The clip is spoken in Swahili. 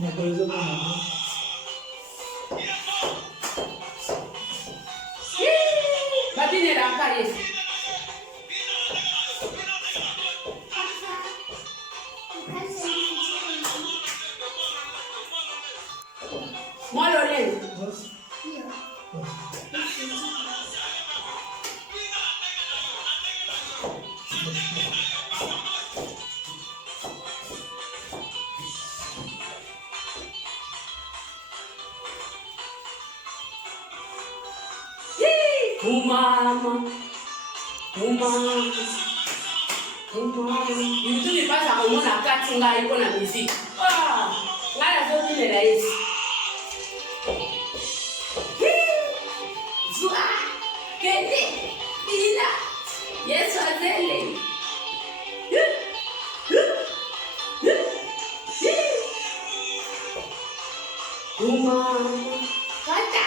Napaweza kuona. Batine la kare. Molo leo. Umama. Itu dipasa kumona kati ngai iko na muziki. Ngala zote ni rahisi. Zua. Kende. Bila. Yesu azele. Umama. Kata.